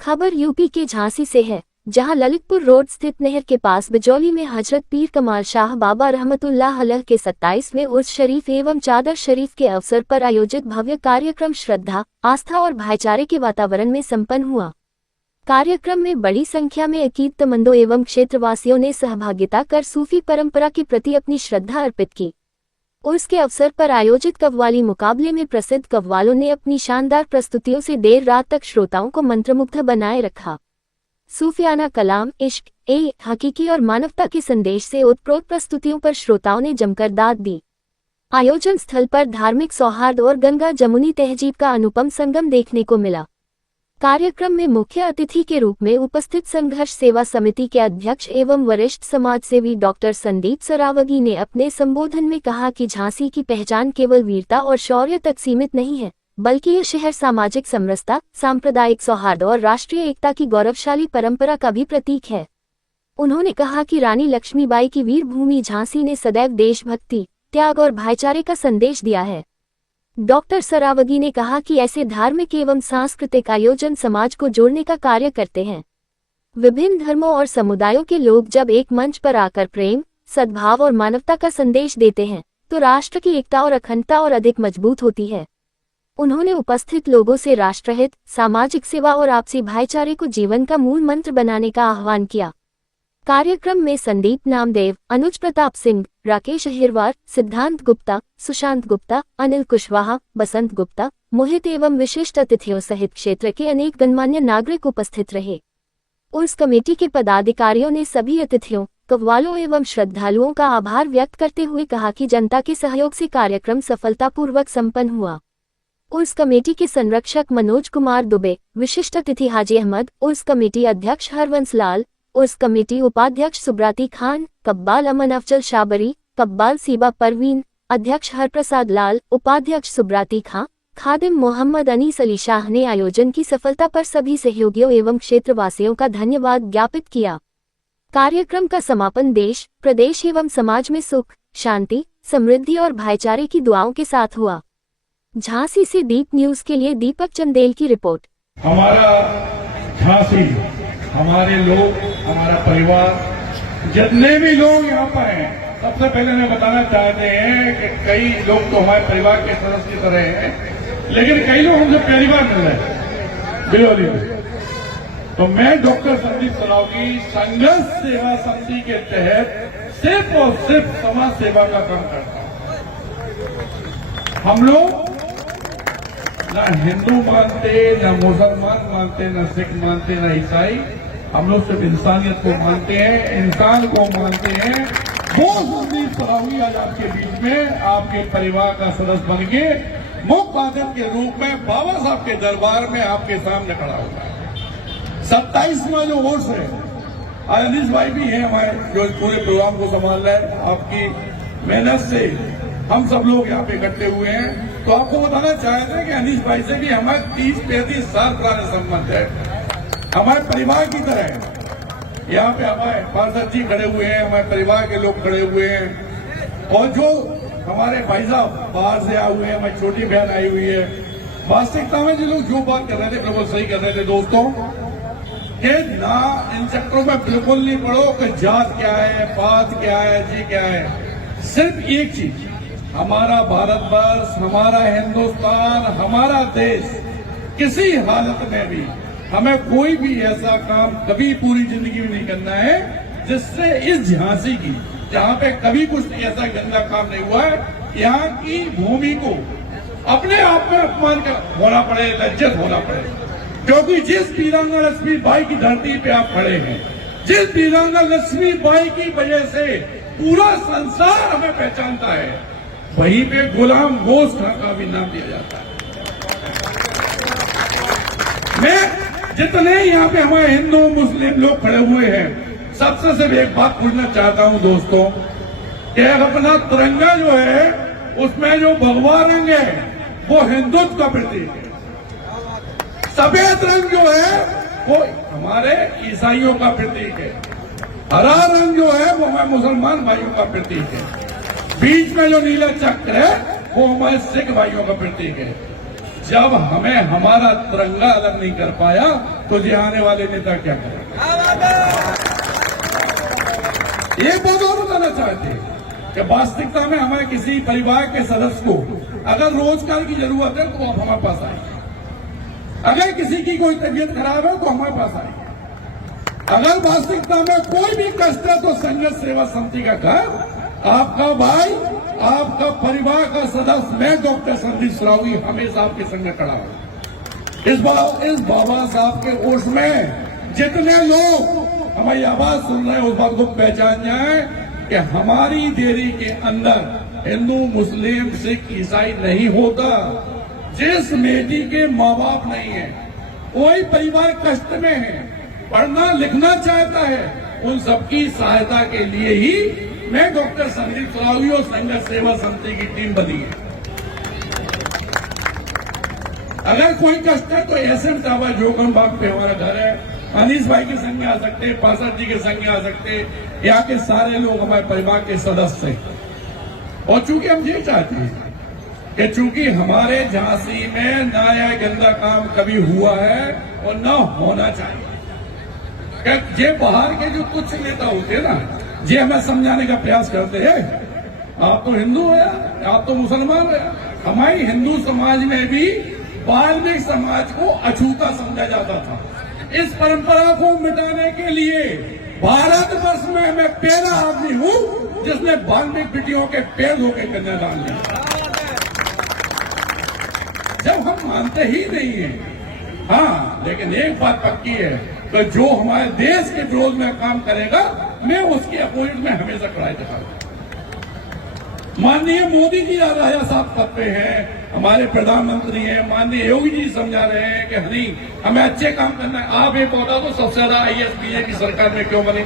खबर यूपी के झांसी से है, जहां ललितपुर रोड स्थित नहर के पास बिजौली में हजरत पीर कमाल शाह बाबा रहमतुल्लाह अलैह के 27वें उर्स शरीफ एवं चादर शरीफ के अवसर पर आयोजित भव्य कार्यक्रम श्रद्धा, आस्था और भाईचारे के वातावरण में संपन्न हुआ। कार्यक्रम में बड़ी संख्या में अकीदतमंदों एवं क्षेत्रवासियों ने सहभागिता कर सूफी परंपरा के प्रति अपनी श्रद्धा अर्पित की। उर्स के अवसर पर आयोजित कव्वाली मुकाबले में प्रसिद्ध कव्वालों ने अपनी शानदार प्रस्तुतियों से देर रात तक श्रोताओं को मंत्रमुग्ध बनाए रखा। सूफियाना कलाम, इश्क, हकीकी और मानवता के संदेश से ओतप्रोत प्रस्तुतियों पर श्रोताओं ने जमकर दाद दी। आयोजन स्थल पर धार्मिक सौहार्द और गंगा जमुनी तहजीब का अनुपम संगम देखने को मिला। कार्यक्रम में मुख्य अतिथि के रूप में उपस्थित संघर्ष सेवा समिति के अध्यक्ष एवं वरिष्ठ समाजसेवी डॉक्टर संदीप सरावगी ने अपने संबोधन में कहा कि झांसी की पहचान केवल वीरता और शौर्य तक सीमित नहीं है, बल्कि ये शहर सामाजिक समरसता, सांप्रदायिक सौहार्द और राष्ट्रीय एकता की गौरवशाली परंपरा का भी प्रतीक है। उन्होंने कहा कि रानी लक्ष्मीबाई की वीर भूमि झांसी ने सदैव देशभक्ति, त्याग और भाईचारे का संदेश दिया है। डॉक्टर सरावगी ने कहा कि ऐसे धार्मिक एवं सांस्कृतिक आयोजन समाज को जोड़ने का कार्य करते हैं। विभिन्न धर्मों और समुदायों के लोग जब एक मंच पर आकर प्रेम, सद्भाव और मानवता का संदेश देते हैं, तो राष्ट्र की एकता और अखंडता और अधिक मजबूत होती है। उन्होंने उपस्थित लोगों से राष्ट्रहित, सामाजिक सेवा और आपसी भाईचारे को जीवन का मूल मंत्र बनाने का आह्वान किया। कार्यक्रम में संदीप नामदेव, अनुज प्रताप सिंह, राकेश अहिरवार, सिद्धांत गुप्ता, सुशांत गुप्ता, अनिल कुशवाहा, बसंत गुप्ता, मोहित एवं विशिष्ट अतिथियों सहित क्षेत्र के अनेक गणमान्य नागरिक उपस्थित रहे। उर्स कमेटी के पदाधिकारियों ने सभी अतिथियों, कव्वालों एवं श्रद्धालुओं का आभार व्यक्त करते हुए कहा कि जनता के सहयोग से कार्यक्रम सफलतापूर्वक संपन्न हुआ। उर्स कमेटी के संरक्षक मनोज कुमार दुबे, विशिष्ट अतिथि हाजी अहमद, उर्स कमेटी अध्यक्ष हरवंश लाल, उर्स कमेटी उपाध्यक्ष सुब्राती खान, कब्बाल अमन अफजल शाबरी, कब्बाल सीबा परवीन, अध्यक्ष हरप्रसाद लाल, उपाध्यक्ष सुब्राती खां, खादिम मोहम्मद अनीस अली शाह ने आयोजन की सफलता पर सभी सहयोगियों एवं क्षेत्रवासियों का धन्यवाद ज्ञापित किया। कार्यक्रम का समापन देश, प्रदेश एवं समाज में सुख, शांति, समृद्धि और भाईचारे की दुआओं के साथ हुआ। झांसी से दीप न्यूज के लिए दीपक चंदेल की रिपोर्ट। हमारा झांसी, हमारे लोग, हमारा परिवार, जितने भी लोग यहाँ पर हैं, सबसे पहले मैं बताना चाहते हैं कि कई लोग तो हमारे परिवार के सदस्य की तरह हैं, लेकिन कई लोग हमसे पहली बार मिल रहे हैं बिजौली में। तो मैं डॉक्टर संदीप सरावगी संघर्ष सेवा समिति के तहत सिर्फ और सिर्फ समाज सेवा का काम करता हूं। हम लोग ना हिंदू मानते, ना मुसलमान मानते, ना सिख मानते, ना ईसाई, हम लोग सिर्फ इंसानियत को मानते हैं, इंसान को मानते हैं। वो संदीप सरावगी आज आपके बीच में, आपके परिवार का सदस्य बन के मुख्य अतिथि के रूप में बाबा साहब के दरबार में आपके सामने खड़ा होगा। 27वां जो उर्स है, अनीस भाई भी है हमारे, जो पूरे प्रोग्राम को संभाल रहे हैं। आपकी मेहनत से हम सब लोग यहाँ पे इकट्ठे हुए हैं। तो आपको बताना चाहते हैं कि अनीस भाई से भी हमारे 30-35 साल पुराने संबंध है, हमारे परिवार की तरह है। यहाँ पे हमारे पार्षद जी खड़े हुए हैं, हमारे परिवार के लोग खड़े हुए हैं, और जो हमारे भाई साहब बाहर से आए हुए हैं, हमारी छोटी बहन आई हुई है। वास्तविकता में जो लोग जो बात कर रहे थे बिल्कुल सही कर रहे थे दोस्तों, कि ना इन चक्रों में बिल्कुल नहीं पड़ो कि जात क्या है, पात क्या है, जी क्या है। सिर्फ एक चीज, हमारा भारतवर्ष, हमारा हिंदुस्तान, हमारा देश, किसी हालत में भी हमें कोई भी ऐसा काम कभी पूरी जिंदगी में नहीं करना है जिससे इस झांसी की, जहां पे कभी कुछ ऐसा गंदा काम नहीं हुआ है, यहाँ की भूमि को अपने आप में अपमान होना पड़े, लज्जित होना पड़े। क्योंकि जिस वीरांगना लक्ष्मीबाई की धरती पे आप खड़े हैं, जिस वीरांगना लक्ष्मीबाई की वजह से पूरा संसार हमें पहचानता है, वहीं पे गुलाम गोश्त का भी नाम दिया जाता है। मैं जितने यहाँ पे हमारे हिंदू मुस्लिम लोग खड़े हुए हैं, सबसे सिर्फ एक बात पूछना चाहता हूँ दोस्तों, कि अपना तिरंगा जो है उसमें जो भगवा रंग है वो हिंदुत्व का प्रतीक है। सफेद रंग जो है वो हमारे ईसाइयों का प्रतीक है। हरा रंग जो है वो हमारे मुसलमान भाइयों का प्रतीक है। बीच में जो नीला चक्र है वो हमारे सिख भाइयों का प्रतीक है। जब हमें हमारा तिरंगा अलग नहीं कर पाया तो ये आने वाले नेता क्या करें? ये बात और बताना चाहते हैं कि वास्तविकता में हमें किसी परिवार के सदस्य को अगर रोजगार की जरूरत है तो आप हमारे पास आइए। अगर किसी की कोई तबीयत खराब है तो हमारे पास आइए। अगर वास्तविकता में कोई भी कष्ट है तो संघर्ष सेवा समिति का घर, आपका भाई, आपका परिवार का सदस्य, मैं डॉक्टर संदीप सरावगी हमेशा आपके संग में खड़ा हूं। इस बाबा साहब के उर्स में जितने लोग हमारी आवाज सुन रहे हैं उस बात को पहचान जाए कि हमारी देरी के अंदर हिंदू, मुस्लिम, सिख, ईसाई नहीं होता। जिस बेटी के माँ बाप नहीं है, कोई परिवार कष्ट में है, पढ़ना लिखना चाहता है, उन सबकी सहायता के लिए ही मैं डॉक्टर संदीप सरावगी और संघर्ष सेवा समिति की टीम बनी है। अगर कोई कष्ट है तो ऐसे में चावा जोगम बाग पे हमारा घर है, अनीस भाई के संग में आ सकते हैं, पासर जी के संग में आ सकते हैं, यहाँ के सारे लोग हमारे परिवार के सदस्य हैं। और चूंकि हम ये चाहते हैं कि चूंकि हमारे झांसी में ना यह गंदा काम कभी हुआ है और न होना चाहिए। ये बाहर के जो कुछ नेता होते हैं ना, ये हमें समझाने का प्रयास करते हैं, आप तो हिंदू हो यार, आप तो मुसलमान हो यार। हमारी हिंदू समाज में भी वाल्मीकि समाज को अछूता समझा जाता था। इस परंपरा को मिटाने के लिए भारतवर्ष में मैं पहला आदमी हूं जिसने वाल्मीकि बेटियों के पैर धो के कन्यादान लिया। जब हम मानते ही नहीं है, हाँ, लेकिन एक बात पक्की है कि जो हमारे देश के विरोध में काम करेगा मैं उसके अपोजिट में हमेशा खड़ा दिखाऊंगा। माननीय मोदी जी आ रहा साफ पद पे हैं, हमारे प्रधानमंत्री हैं, माननीय योगी जी समझा रहे हैं कि नहीं हमें अच्छे काम करना है। आप ये बता दो सबसे ज्यादा आईएएस बीजेपी सरकार में क्यों बनी?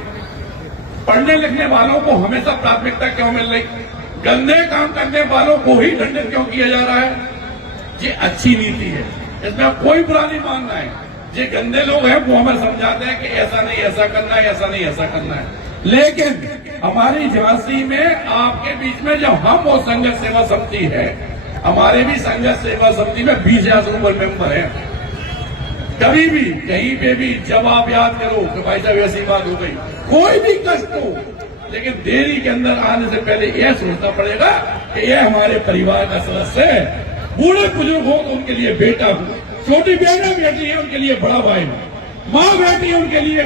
पढ़ने लिखने वालों को हमेशा प्राथमिकता क्यों मिल रही? गंदे काम करने वालों को ही दंडित क्यों किया जा रहा है? ये अच्छी नीति है, इसमें कोई बुरा नहीं मानना है। ये गंदे लोग हैं वो हमें समझाते हैं कि ऐसा नहीं ऐसा करना है, ऐसा नहीं ऐसा करना है। लेकिन हमारी झांसी में आपके बीच में जब हम और संघर्ष सेवा समिति है, हमारे भी संघर्ष सेवा समिति में 20,000 से ऊपर मेंबर हैं। कभी भी कहीं पे भी जब आप याद करो कि भाई साहब ऐसी बात हो गई, कोई भी कष्ट हो, लेकिन देरी के अंदर आने से पहले यह सोचना पड़ेगा कि यह हमारे परिवार का सदस्य है। बूढ़े बुजुर्ग हो तो उनके लिए बेटा हूं, छोटी बहनें बेटी है उनके लिए बड़ा भाई हूं, माँ बेटी है उनके लिए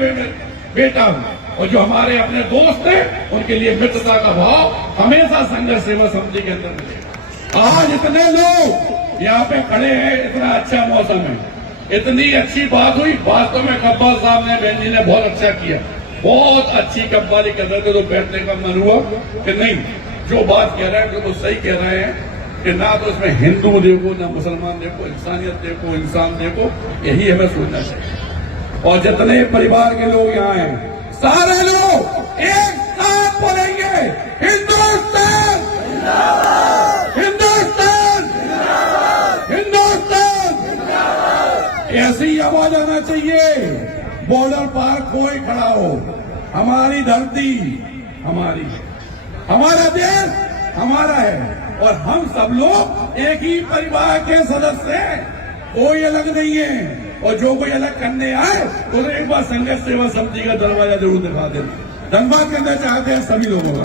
बेटा हूं, और जो हमारे अपने दोस्त हैं उनके लिए मित्रता का भाव हमेशा संघर्ष सेवा समिति के अंदर मिलेगा। आज इतने लोग यहाँ पे खड़े हैं, इतना अच्छा मौसम है, इतनी अच्छी बात हुई। वास्तव में कब्बाल साहब ने, बहन जी ने बहुत अच्छा किया, बहुत अच्छी कब्बाली कर रहे थे, तो बैठने का मन हुआ कि नहीं जो बात कह रहे हैं तो सही कह रहे हैं कि ना तो इसमें हिंदू देखो ना मुसलमान देखो, इंसानियत देखो, इंसान देखो, यही हमें सोचना चाहिए। और जितने परिवार के लोग यहाँ हैं सारे लोग एक साथ बोलेंगे हिंदुस्तान हिंदुस्तान हिंदुस्तान। ऐसी आवाज आना चाहिए। बॉर्डर पार कोई खड़ा हो, हमारी धरती हमारी, हमारा देश हमारा है और हम सब लोग एक ही परिवार के सदस्य हैं, कोई अलग नहीं है। और जो कोई अलग करने आए तो एक बार संघर्ष सेवा समिति का दरवाजा जरूर दिखा देना। धन्यवाद करना चाहते हैं सभी लोगों का।